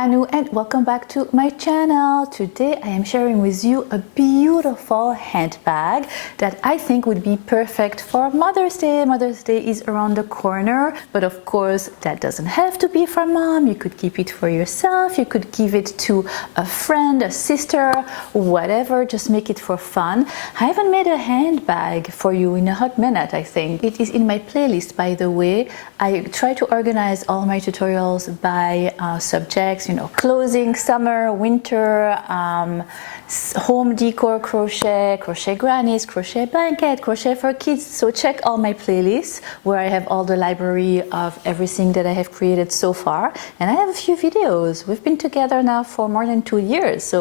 Annoo and welcome back to my channel. Today I am sharing with you a beautiful handbag that I think would be perfect for Mother's Day. Mother's Day is around the corner, but of course that doesn't have to be for mom. You could keep it for yourself, you could give it to a friend, a sister, whatever, just make it for fun. I haven't made a handbag for you in a hot minute, I think. It is in my playlist, by the way. I try to organize all my tutorials by subjects, you know, clothing, summer, winter, home decor, crochet, crochet grannies, crochet blanket, crochet for kids. So check all my playlists where I have all the library of everything that I have created so far. And I have a few videos. We've been together now for more than 2 years.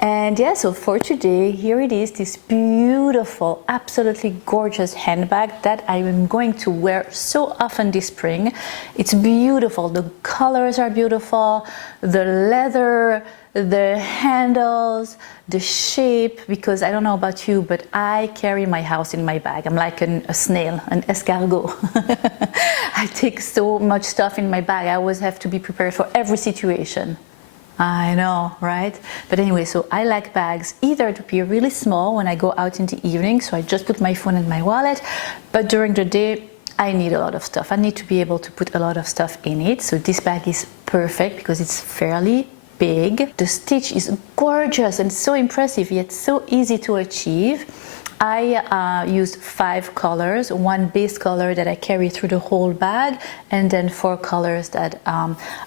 And yeah, so for today, here it is, this beautiful, absolutely gorgeous handbag that I am going to wear so often this spring. It's beautiful, the colors are beautiful, the leather, the handles, the shape, because I don't know about you, but I carry my house in my bag. I'm like a snail, an escargot. I take so much stuff in my bag. I always have to be prepared for every situation. I know, right? But anyway, so I like bags either to be really small when I go out in the evening, so I just put my phone and my wallet, but during the day I need a lot of stuff. I need to be able to put a lot of stuff in it. So this bag is perfect because it's fairly big. The stitch is gorgeous and so impressive, yet so easy to achieve. I used 5 colors, 1 base color that I carry through the whole bag, and then 4 colors that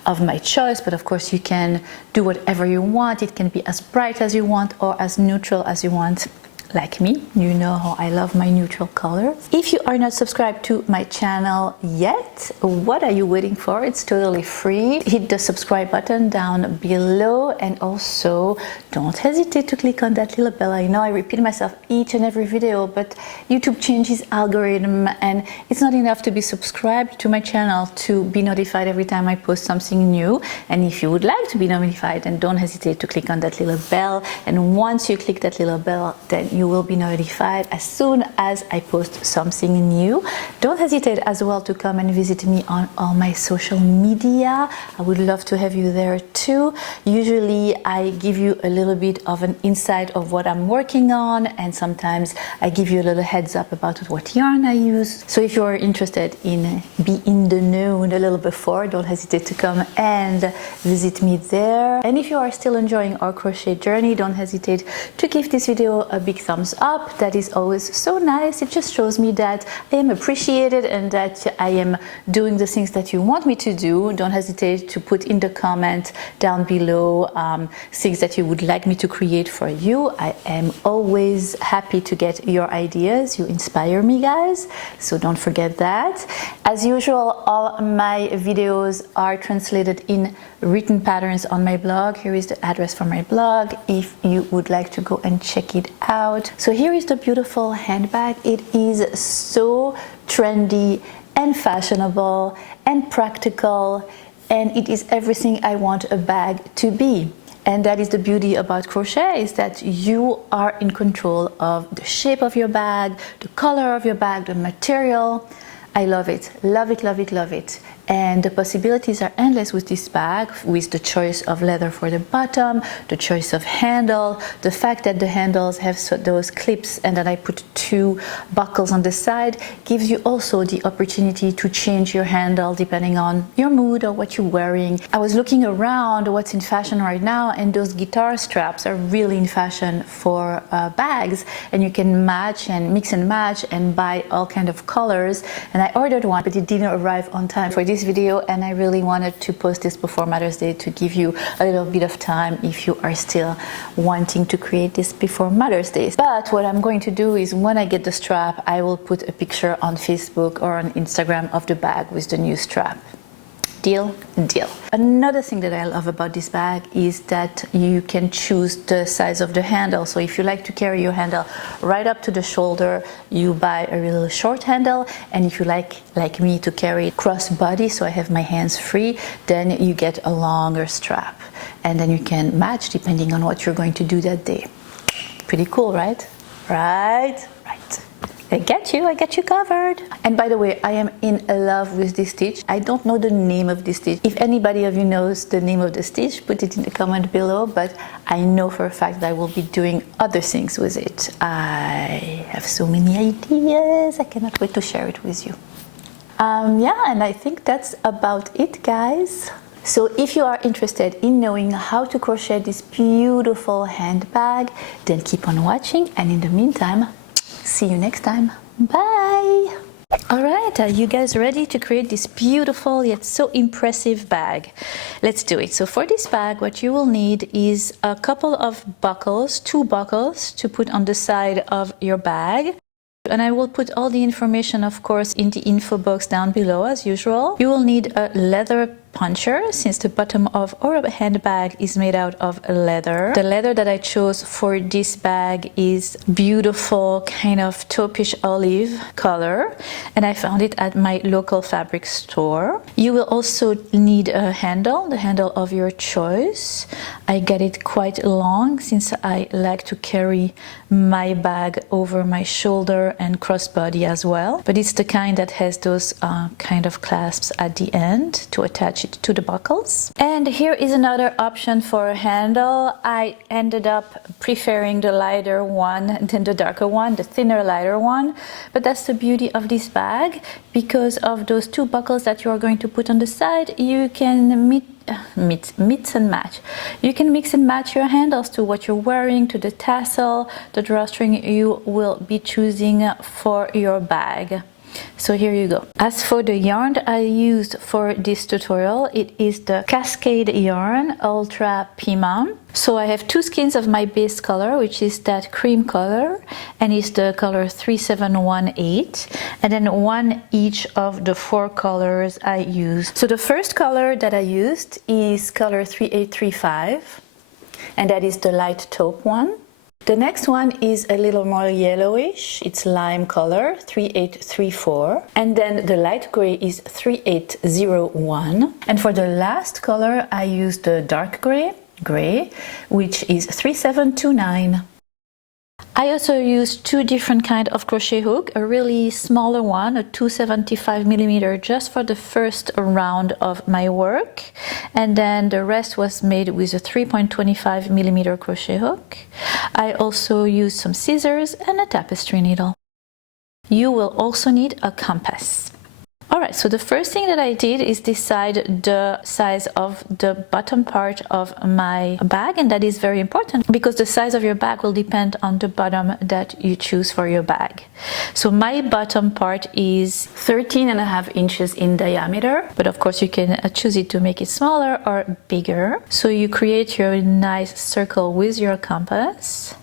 of my choice. But of course you can do whatever you want. It can be as bright as you want or as neutral as you want. Like me, you know how I love my neutral color. If you are not subscribed to my channel yet, what are you waiting for? It's totally free. Hit the subscribe button down below, and also don't hesitate to click on that little bell. I know I repeat myself each and every video, but YouTube changes algorithm, and it's not enough to be subscribed to my channel to be notified every time I post something new. And if you would like to be notified, then don't hesitate to click on that little bell. And once you click that little bell, then you will be notified as soon as I post something new. Don't hesitate as well to come and visit me on all my social media. I would love to have you there too. Usually I give you a little bit of an insight of what I'm working on, and sometimes I give you a little heads up about what yarn I use. So if you're interested in be in the know a little before, don't hesitate to come and visit me there. And if you are still enjoying our crochet journey, don't hesitate to give this video a big thumbs up. That is always so nice. It just shows me that I am appreciated and that I am doing the things that you want me to do. Don't hesitate to put in the comment down below things that you would like me to create for you. I am always happy to get your ideas. You inspire me, guys, so don't forget that. As usual, all my videos are translated in written patterns on my blog. Here is the address for my blog if you would like to go and check it out. So here is the beautiful handbag. It is so trendy and fashionable and practical, and it is everything I want a bag to be. And that is the beauty about crochet, is that you are in control of the shape of your bag, the color of your bag, the material. I love it, love it, love it, love it. And the possibilities are endless with this bag, with the choice of leather for the bottom, the choice of handle, the fact that the handles have those clips and that I put 2 buckles on the side gives you also the opportunity to change your handle depending on your mood or what you're wearing. I was looking around what's in fashion right now, and those guitar straps are really in fashion for bags, and you can match and mix and match and buy all kind of colors. And I ordered one, but it didn't arrive on time for this video, and I really wanted to post this before Mother's Day to give you a little bit of time if you are still wanting to create this before Mother's Day. But what I'm going to do is, when I get the strap, I will put a picture on Facebook or on Instagram of the bag with the new strap. Deal? Deal. Another thing that I love about this bag is that you can choose the size of the handle. So if you like to carry your handle right up to the shoulder, you buy a really short handle. And if you like me, to carry cross body, so I have my hands free, then you get a longer strap. And then you can match depending on what you're going to do that day. Pretty cool, right? Right? Right. I get you covered. And by the way, I am in love with this stitch. I don't know the name of this stitch. If anybody of you knows the name of the stitch, put it in the comment below, but I know for a fact that I will be doing other things with it. I have so many ideas. I cannot wait to share it with you. Yeah, and I think that's about it, guys. So if you are interested in knowing how to crochet this beautiful handbag, then keep on watching, and in the meantime, see you next time. Bye! Alright, are you guys ready to create this beautiful yet so impressive bag? Let's do it. So for this bag, what you will need is a couple of buckles, 2 buckles to put on the side of your bag. And I will put all the information, of course, in the info box down below as usual. You will need a leather puncher, since the bottom of our handbag is made out of leather. The leather that I chose for this bag is beautiful, kind of taupish olive color, and I found it at my local fabric store. You will also need a handle, the handle of your choice. I get it quite long since I like to carry my bag over my shoulder and crossbody as well, but it's the kind that has those kind of clasps at the end to attach it to the buckles. And here is another option for a handle. I ended up preferring the lighter one than the darker one, the thinner, lighter one, but that's the beauty of this bag. Because of those 2 buckles that you are going to put on the side, you can mix and match. You can mix and match your handles to what you're wearing, to the tassel, the drawstring you will be choosing for your bag. So here you go. As for the yarn I used for this tutorial, it is the Cascade yarn Ultra Pima. So I have 2 skeins of my base color, which is that cream color, and it's the color 3718, and then 1 each of the 4 colors I used. So the first color that I used is color 3835, and that is the light taupe one. The next one is a little more yellowish, it's lime color, 3834, and then the light gray is 3801. And for the last color I used the dark gray, which is 3729. I also used 2 different kind of crochet hook, a really smaller one, a 275mm, just for the first round of my work, and then the rest was made with a 3.25mm crochet hook. I also used some scissors and a tapestry needle. You will also need a compass. Alright, so the first thing that I did is decide the size of the bottom part of my bag, and that is very important because the size of your bag will depend on the bottom that you choose for your bag. So my bottom part is 13.5 inches in diameter, but of course you can choose it to make it smaller or bigger. So you create your nice circle with your compass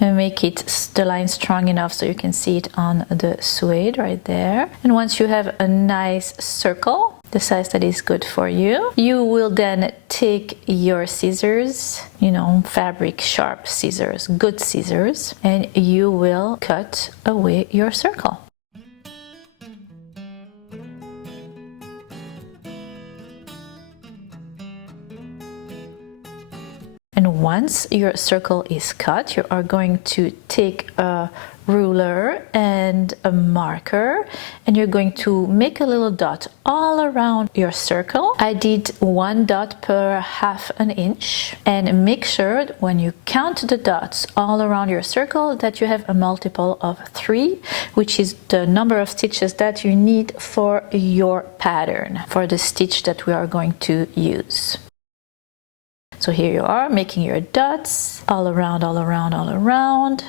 and make it the line strong enough so you can see it on the suede right there. And once you have a nice circle, the size that is good for you, you will then take your scissors, you know, fabric sharp scissors, good scissors, and you will cut away your circle. And once your circle is cut, you are going to take a ruler and a marker, and you're going to make a little dot all around your circle. I did 1 dot per half an inch, and make sure when you count the dots all around your circle that you have a multiple of 3, which is the number of stitches that you need for your pattern, for the stitch that we are going to use. So here you are, making your dots all around, all around, all around.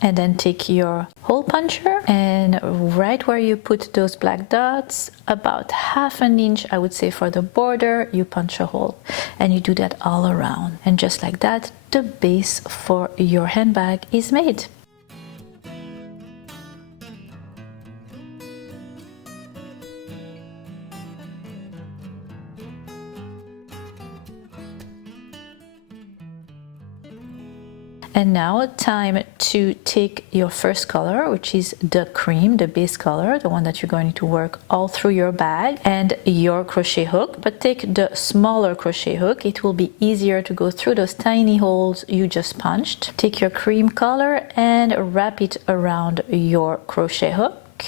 And then take your hole puncher, and right where you put those black dots, about half an inch, I would say, for the border, you punch a hole, and you do that all around. And just like that, the base for your handbag is made. And now time to take your first color, which is the cream, the base color, the one that you're going to work all through your bag, and your crochet hook. But take the smaller crochet hook, it will be easier to go through those tiny holes you just punched. Take your cream color and wrap it around your crochet hook.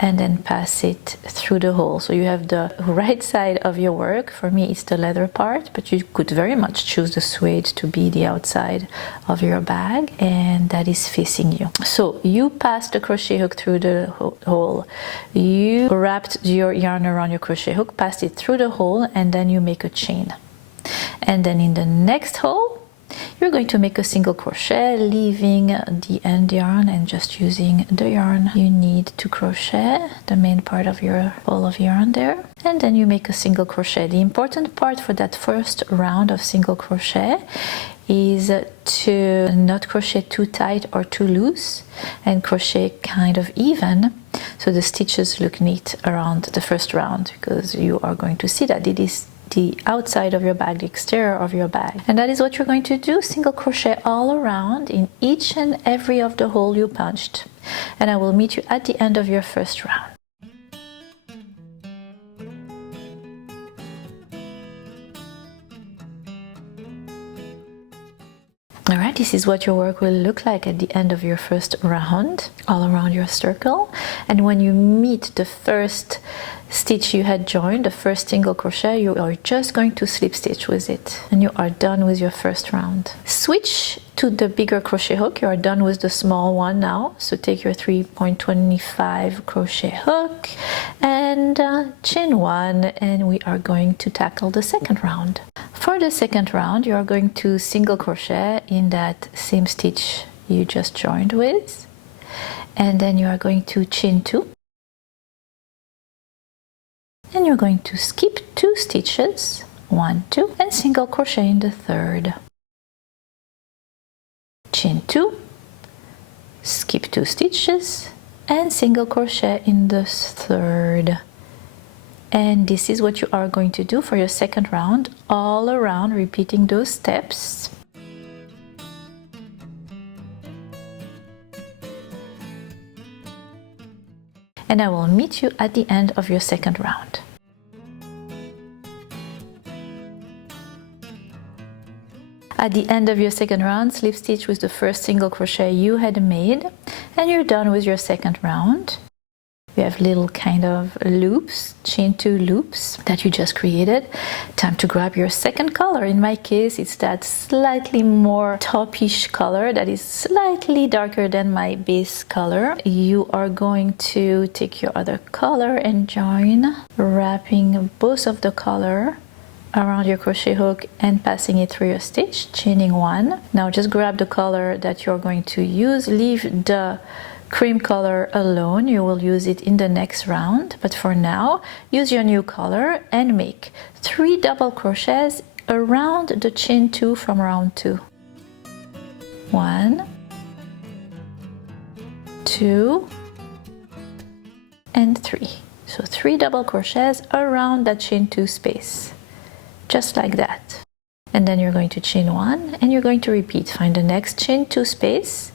And then pass it through the hole. So you have the right side of your work. For me, it's the leather part, but you could very much choose the suede to be the outside of your bag, and that is facing you. So you pass the crochet hook through the hole. You wrapped your yarn around your crochet hook, passed it through the hole, and then you make a chain. And then in the next hole, you're going to make a single crochet, leaving the end yarn and just using the yarn you need to crochet, the main part of your ball of yarn there. And then you make a single crochet. The important part for that first round of single crochet is to not crochet too tight or too loose, and crochet kind of even, so the stitches look neat around the first round, because you are going to see that it is the outside of your bag, the exterior of your bag. And that is what you're going to do, single crochet all around in each and every of the hole you punched. And I will meet you at the end of your first round. Alright, this is what your work will look like at the end of your first round, all around your circle. And when you meet the first stitch you had joined, the first single crochet, you are just going to slip stitch with it, and you are done with your first round. Switch to the bigger crochet hook. You are done with the small one now, so take your 3.25 crochet hook and chain one, and we are going to tackle the second round. For the second round, you are going to single crochet in that same stitch you just joined with, and then you are going to chain two, and you're going to skip 2 stitches, 1, 2, and single crochet in the third. Chain 2, skip 2 stitches, and single crochet in the third. And this is what you are going to do for your second round, all around, repeating those steps. And I will meet you at the end of your second round. At the end of your second round, slip stitch with the first single crochet you had made, and you're done with your second round. You have little kind of loops, chain 2 loops that you just created. Time to grab your second color. In my case, it's that slightly more taupish color that is slightly darker than my base color. You are going to take your other color and join, wrapping both of the color around your crochet hook and passing it through your stitch, chaining 1. Now just grab the color that you're going to use. Leave the cream color alone, you will use it in the next round, but for now use your new color and make 3 double crochets around the chain 2 from round 2. 1, 2, and 3. So 3 double crochets around that chain 2 space, just like that. And then you're going to chain 1 and you're going to repeat. Find the next chain 2 space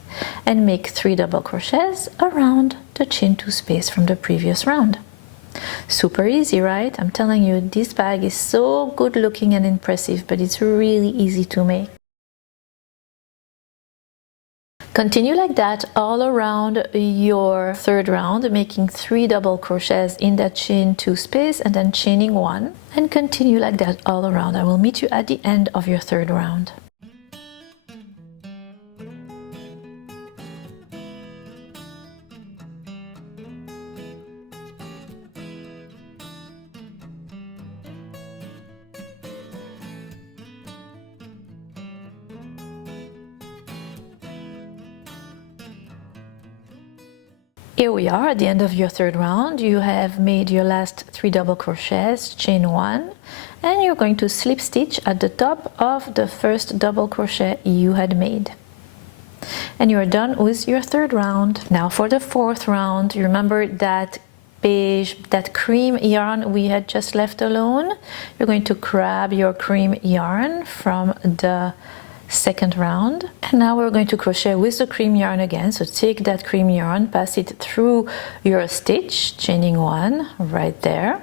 and make 3 double crochets around the chain 2 space from the previous round. Super easy, right? I'm telling you, this bag is so good looking and impressive, but it's really easy to make. Continue like that all around your third round, making 3 double crochets in that chain 2 space and then chaining 1, and continue like that all around. I will meet you at the end of your third round. Here we are at the end of your third round. You have made your last 3 double crochets, chain 1, and you're going to slip stitch at the top of the first double crochet you had made. And you are done with your third round. Now for the fourth round, remember that beige, that cream yarn we had just left alone. You're going to grab your cream yarn from the second round, and now we're going to crochet with the cream yarn again. So take that cream yarn, pass it through your stitch, chaining one right there.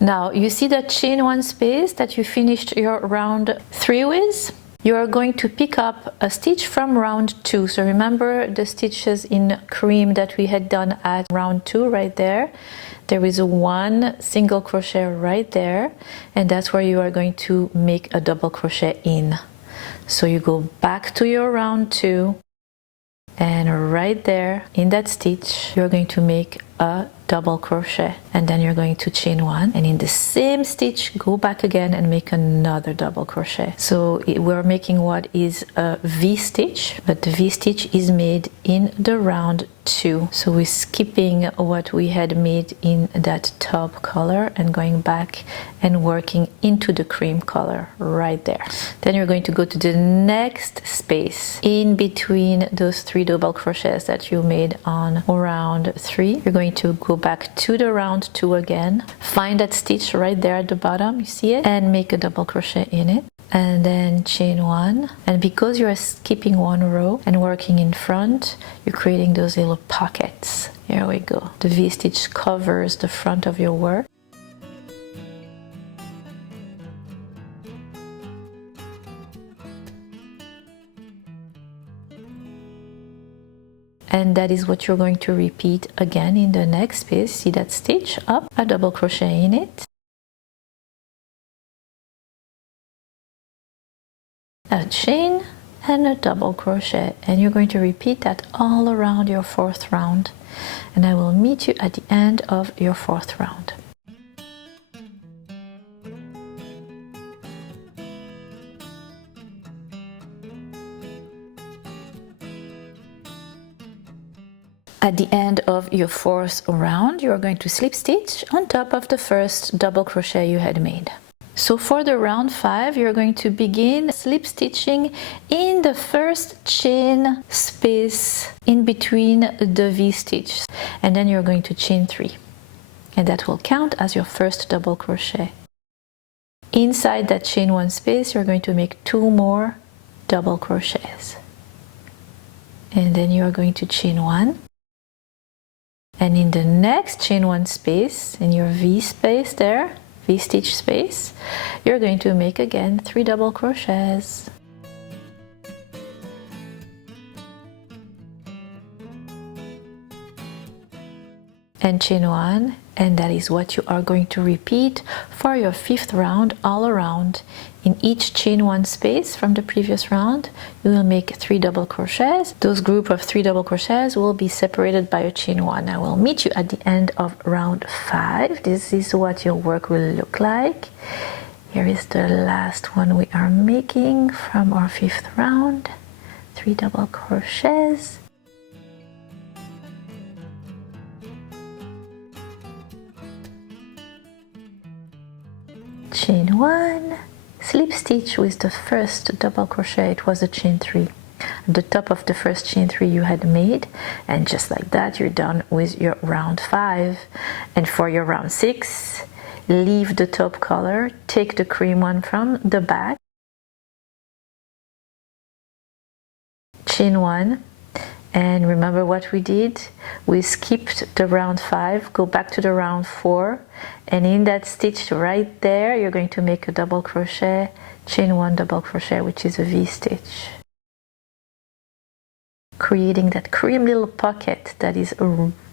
Now you see that chain one space that you finished your round 3 with? You are going to pick up a stitch from round 2. So remember the stitches in cream that we had done at round 2 right there. There is one single crochet right there, and that's where you are going to make a double crochet in. So you go back to your round 2, and right there in that stitch you're going to make a double crochet, and then you're going to chain one, and in the same stitch go back again and make another double crochet. So we're making what is a V stitch, but the V stitch is made in the round 2. So we're skipping what we had made in that top color and going back and working into the cream color right there. Then you're going to go to the next space in between those 3 double crochets that you made on round 3. You're going to go back to the round 2 again, find that stitch right there at the bottom, you see it, and make a double crochet in it, and then chain one. And because you are skipping one row and working in front, you're creating those little pockets. Here we go. The V stitch covers the front of your work. And that is what you're going to repeat again in the next space. See that stitch up, a double crochet in it, a chain, and a double crochet, and you're going to repeat that all around your 4th round, and I will meet you at the end of your 4th round. At the end of your 4th round, you are going to slip stitch on top of the first double crochet you had made. So for the round 5, you're going to begin slip stitching in the first chain space in between the V stitch, and then you're going to chain 3, and that will count as your first double crochet. Inside that chain 1 space, you're going to make 2 more double crochets, and then you are going to chain 1. And in the next chain 1 space, in your V space there, V stitch space, you're going to make again 3 double crochets. And chain 1, and that is what you are going to repeat for your 5th round all around. In each chain 1 space from the previous round, you will make 3 double crochets. Those group of 3 double crochets will be separated by a chain 1. I will meet you at the end of round 5. This is what your work will look like. Here is the last one we are making from our 5th round. 3 double crochets. Chain 1, slip stitch with the first double crochet. It was a chain 3 at the top of the first chain 3 you had made, and just like that you're done with your round 5. And for your round 6, leave the top color, take the cream one from the back, chain 1. And remember what we did? We skipped the round 5, go back to the round 4, and in that stitch right there, you're going to make a double crochet, chain 1 double crochet, which is a V stitch, creating that cream little pocket that is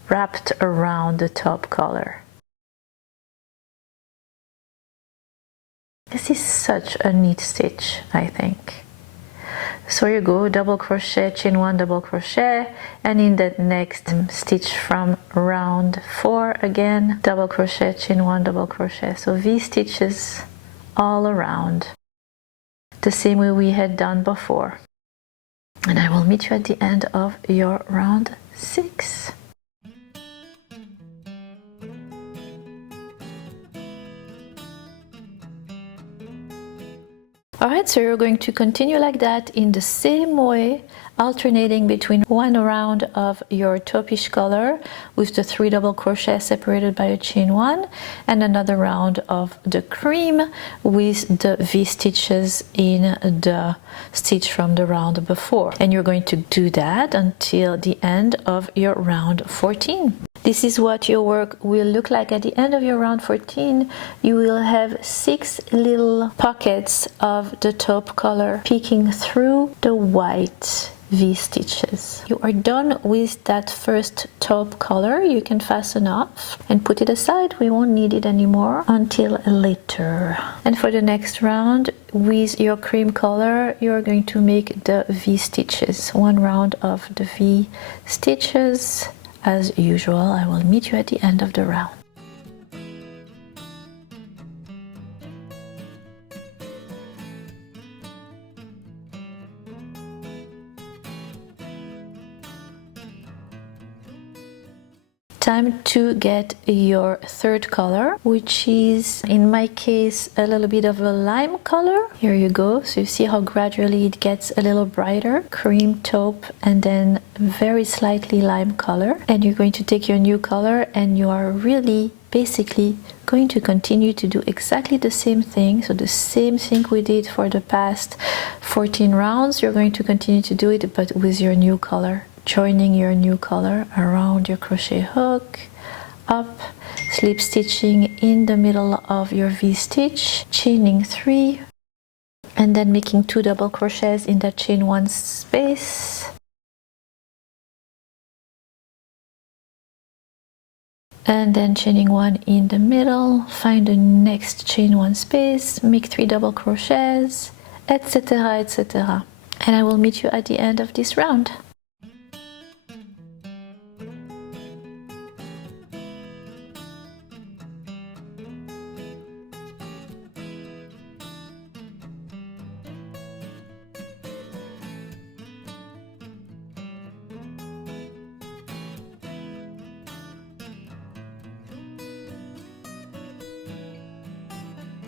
wrapped around the top color. This is such a neat stitch, I think. So you go double crochet, chain 1 double crochet, and in that next stitch from round 4 again, double crochet, chain 1 double crochet. So V stitches all around, the same way we had done before. And I will meet you at the end of your round 6. Alright, so you're going to continue like that in the same way alternating between one round of your taupish color with the 3 double crochet separated by a chain 1 and another round of the cream with the V stitches in the stitch from the round before, and you're going to do that until the end of your round 14. This is what your work will look like at the end of your round 14. You will have 6 little pockets of the taupe color peeking through the white V stitches. You are done with that first taupe color. You can fasten off and put it aside. We won't need it anymore until later. And for the next round, with your cream color, you're going to make the V stitches. One round of the V stitches. As usual, I will meet you at the end of the round. Time to get your third color, which is in my case a little bit of a lime color. Here you go. So you see how gradually it gets a little brighter, cream, taupe, and then very slightly lime color. And you're going to take your new color and you are really basically going to continue to do exactly the same thing. So the same thing we did for the past 14 rounds, you're going to continue to do it, but with your new color. Joining your new color around your crochet hook, up, slip stitching in the middle of your V stitch, chaining 3, and then making 2 double crochets in that chain 1 space. And then chaining 1 in the middle, find the next chain 1 space, make 3 double crochets, etc., etc. And I will meet you at the end of this round.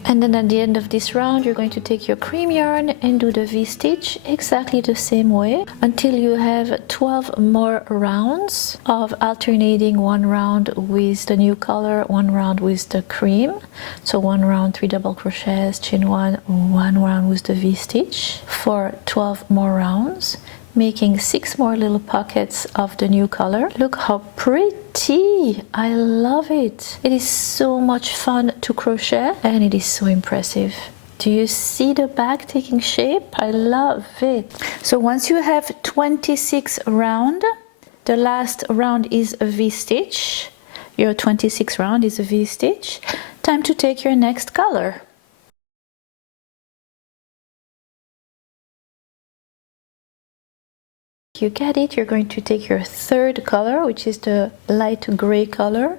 And then at the end of this round, you're going to take your cream yarn and do the V stitch exactly the same way until you have 12 more rounds of alternating one round with the new color, one round with the cream. So one round 3 double crochets, chain 1, one round with the V stitch for 12 more rounds, making 6 more little pockets of the new color. Look how pretty! I love it! It is so much fun to crochet and it is so impressive. Do you see the bag taking shape? I love it! So once you have 26 rounds, the last round is a V stitch. Your 26th round is a V stitch. Time to take your next color. You get it, you're going to take your third color, which is the light gray color,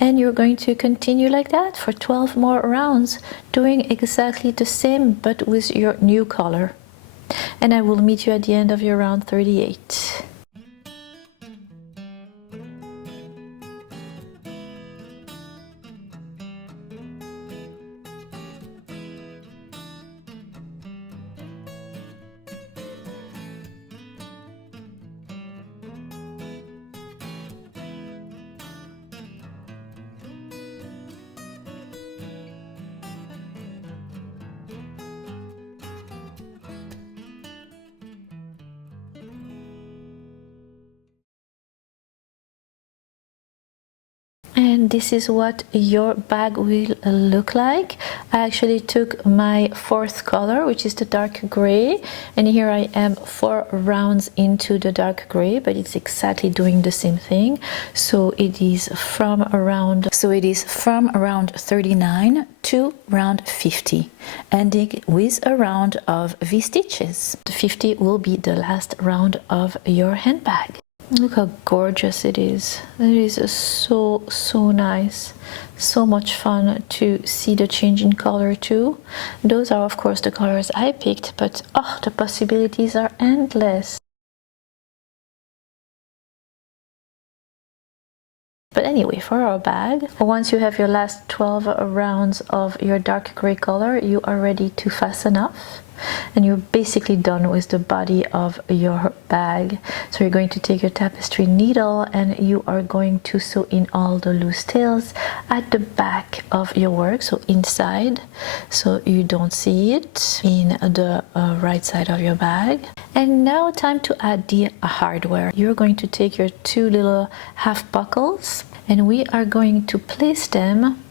and you're going to continue like that for 12 more rounds, doing exactly the same but with your new color. And I will meet you at the end of your round 38. And this is what your bag will look like. I actually took my fourth color, which is the dark gray, and here I am 4 rounds into the dark gray, but it's exactly doing the same thing. So it is from around 39 to round 50, ending with a round of V stitches. The 50 will be the last round of your handbag. Look how gorgeous it is. It is so nice. So much fun to see the change in color too. Those are of course the colors I picked, but oh, the possibilities are endless. But anyway, for our bag, once you have your last 12 rounds of your dark gray color, you are ready to fasten off. and you're basically done with the body of your bag. So you're going to take your tapestry needle and you are going to sew in all the loose tails at the back of your work, so inside, so you don't see it in the right side of your bag. And now time to add the hardware. You're going to take your two little half buckles and we are going to place them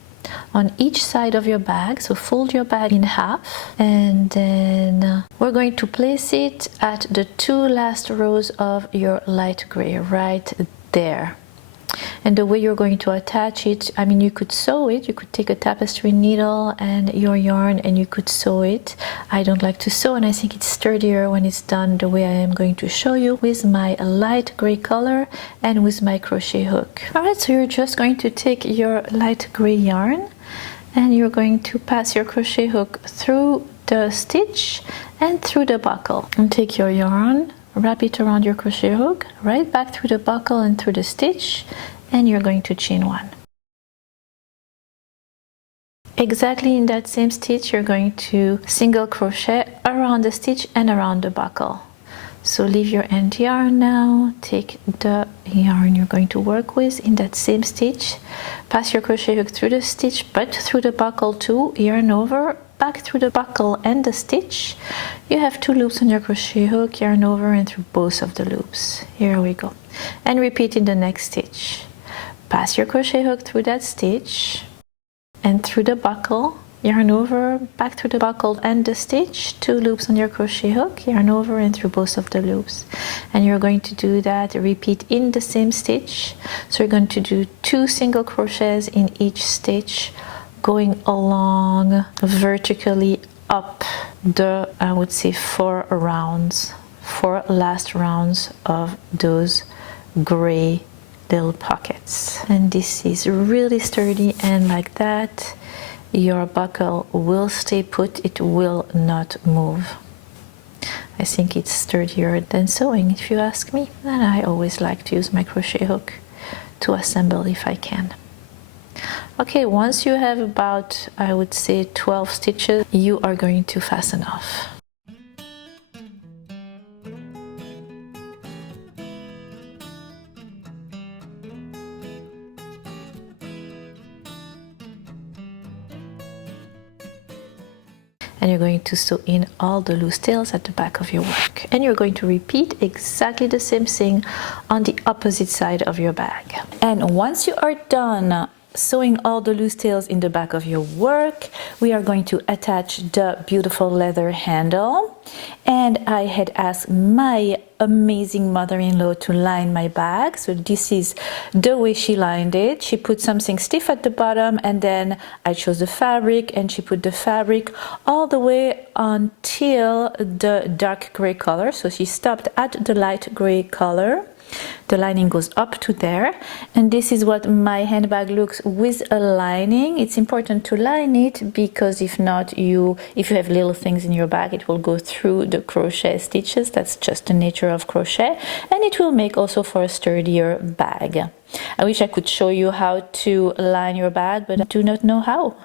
on each side of your bag. So fold your bag in half and then we're going to place it at the two last rows of your light gray right there. And the way you're going to attach it, I mean, you could sew it, you could take a tapestry needle and your yarn and you could sew it. I don't like to sew and I think it's sturdier when it's done the way I am going to show you, with my light gray color and with my crochet hook. Alright, so you're just going to take your light gray yarn and you're going to pass your crochet hook through the stitch and through the buckle. And take your yarn, wrap it around your crochet hook, right back through the buckle and through the stitch, and you're going to chain one. Exactly in that same stitch, you're going to single crochet around the stitch and around the buckle. So leave your end yarn now, take the yarn you're going to work with in that same stitch, pass your crochet hook through the stitch but through the buckle too, yarn over, back through the buckle and the stitch. You have two loops on your crochet hook, yarn over and through both of the loops. Here we go. And repeat in the next stitch. Pass your crochet hook through that stitch and through the buckle, yarn over, back through the buckle and the stitch, two loops on your crochet hook, yarn over and through both of the loops. And you're going to do that, repeat in the same stitch. So you're going to do two single crochets in each stitch, going along vertically up the, I would say, four last rounds of those gray little pockets. And this is really sturdy, and like that your buckle will stay put, it will not move. I think it's sturdier than sewing, if you ask me, and I always like to use my crochet hook to assemble if I can. Okay, once you have about, I would say, 12 stitches, you are going to fasten off. And you're going to sew in all the loose tails at the back of your work. And you're going to repeat exactly the same thing on the opposite side of your bag. And once you are done sewing all the loose tails in the back of your work, we are going to attach the beautiful leather handle. And I had asked my amazing mother-in-law to line my bag, so this is the way she lined it. She put something stiff at the bottom and then I chose the fabric and she put the fabric all the way until the dark gray color. So she stopped at the light gray color. The lining goes up to there, and this is what my handbag looks with a lining. It's important to line it because if not, if you have little things in your bag, it will go through the crochet stitches. That's just the nature of crochet, and it will make also for a sturdier bag. I wish I could show you how to line your bag, but I do not know how.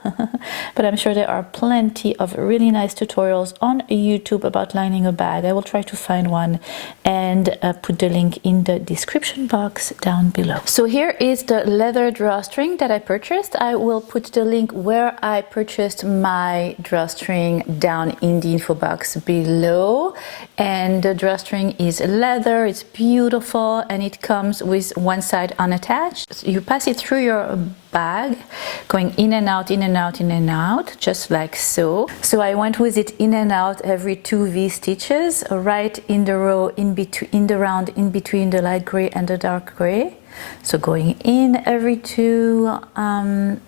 But I'm sure there are plenty of really nice tutorials on YouTube about lining a bag. I will try to find one and put the link in the description box down below. So here is the leather drawstring that I purchased. I will put the link where I purchased my drawstring down in the info box below. And the drawstring is leather, it's beautiful, and it comes with one side unattached. So you pass it through your bag, going in and out, in and out, in and out, just like so. So I went with it in and out every 2 V stitches, right in the row, in the round in between the light gray and the dark gray. So going in every 2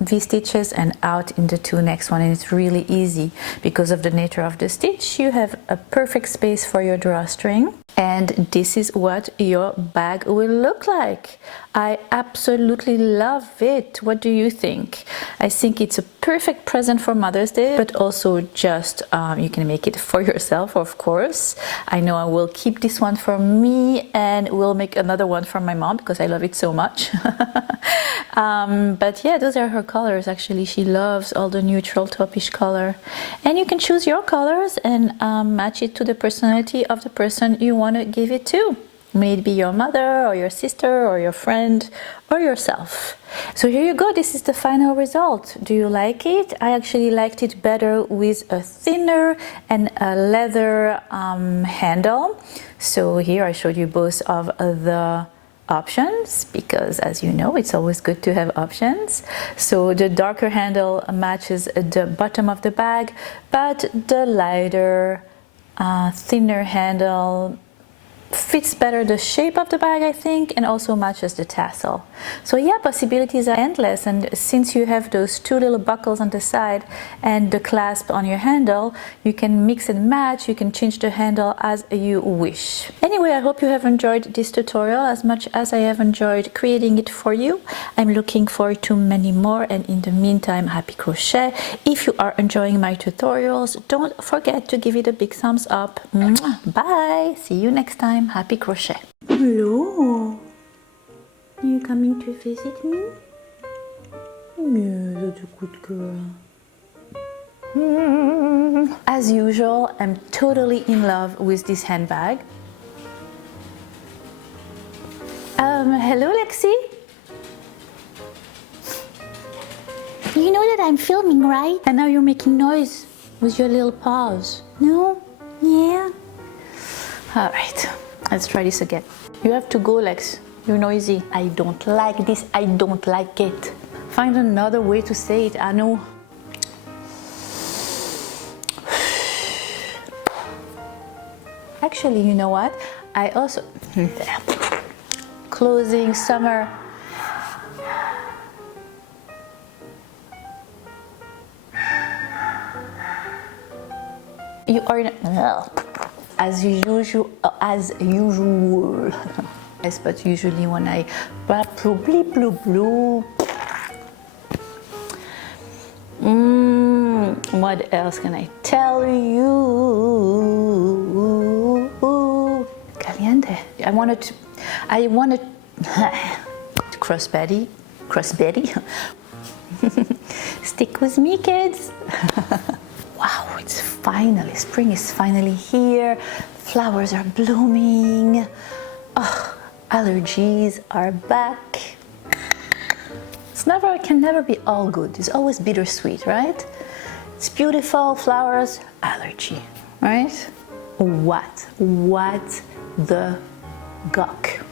V stitches and out in the 2 next one, and it's really easy because of the nature of the stitch. You have a perfect space for your drawstring, and this is what your bag will look like. I absolutely love it. What do you think? I think it's a perfect present for Mother's Day, but also just you can make it for yourself, of course. I know I will keep this one for me and will make another one for my mom because I love it so much. But yeah, those are her colors. Actually, she loves all the neutral taupish color, and you can choose your colors and match it to the personality of the person you want to give it to. May it be your mother or your sister or your friend or yourself. So here you go, this is the final result. Do you like it? I actually liked it better with a thinner and a leather handle. So here I showed you both of the options, because as you know, it's always good to have options. So the darker handle matches the bottom of the bag, but the lighter, thinner handle fits better the shape of the bag, I think, and also matches the tassel. So yeah, possibilities are endless, and since you have those two little buckles on the side and the clasp on your handle, you can mix and match, you can change the handle as you wish. Anyway, I hope you have enjoyed this tutorial as much as I have enjoyed creating it for you. I'm looking forward to many more, and in the meantime, happy crochet. If you are enjoying my tutorials, don't forget to give it a big thumbs up. Mwah! Bye! See you next time. Happy crochet. Hello. Are you coming to visit me? Yeah, that's a good girl. As usual, I'm totally in love with this handbag. Hello, Lexi. You know that I'm filming, right? And now you're making noise with your little paws. No? Yeah? All right. Let's try this again. You have to go, Lex. You're noisy. I don't like this. I don't like it. Find another way to say it, Annoo. Actually, you know what? I also... Closing summer. You are... As usual, yes, but usually when I what else can I tell you? Caliente. I wanted crossbody. Stick with me, kids. Wow, it's finally, spring is finally here. Flowers are blooming. Oh, allergies are back. It can never be all good. It's always bittersweet, right? It's beautiful, flowers, allergy, right? What the gawk?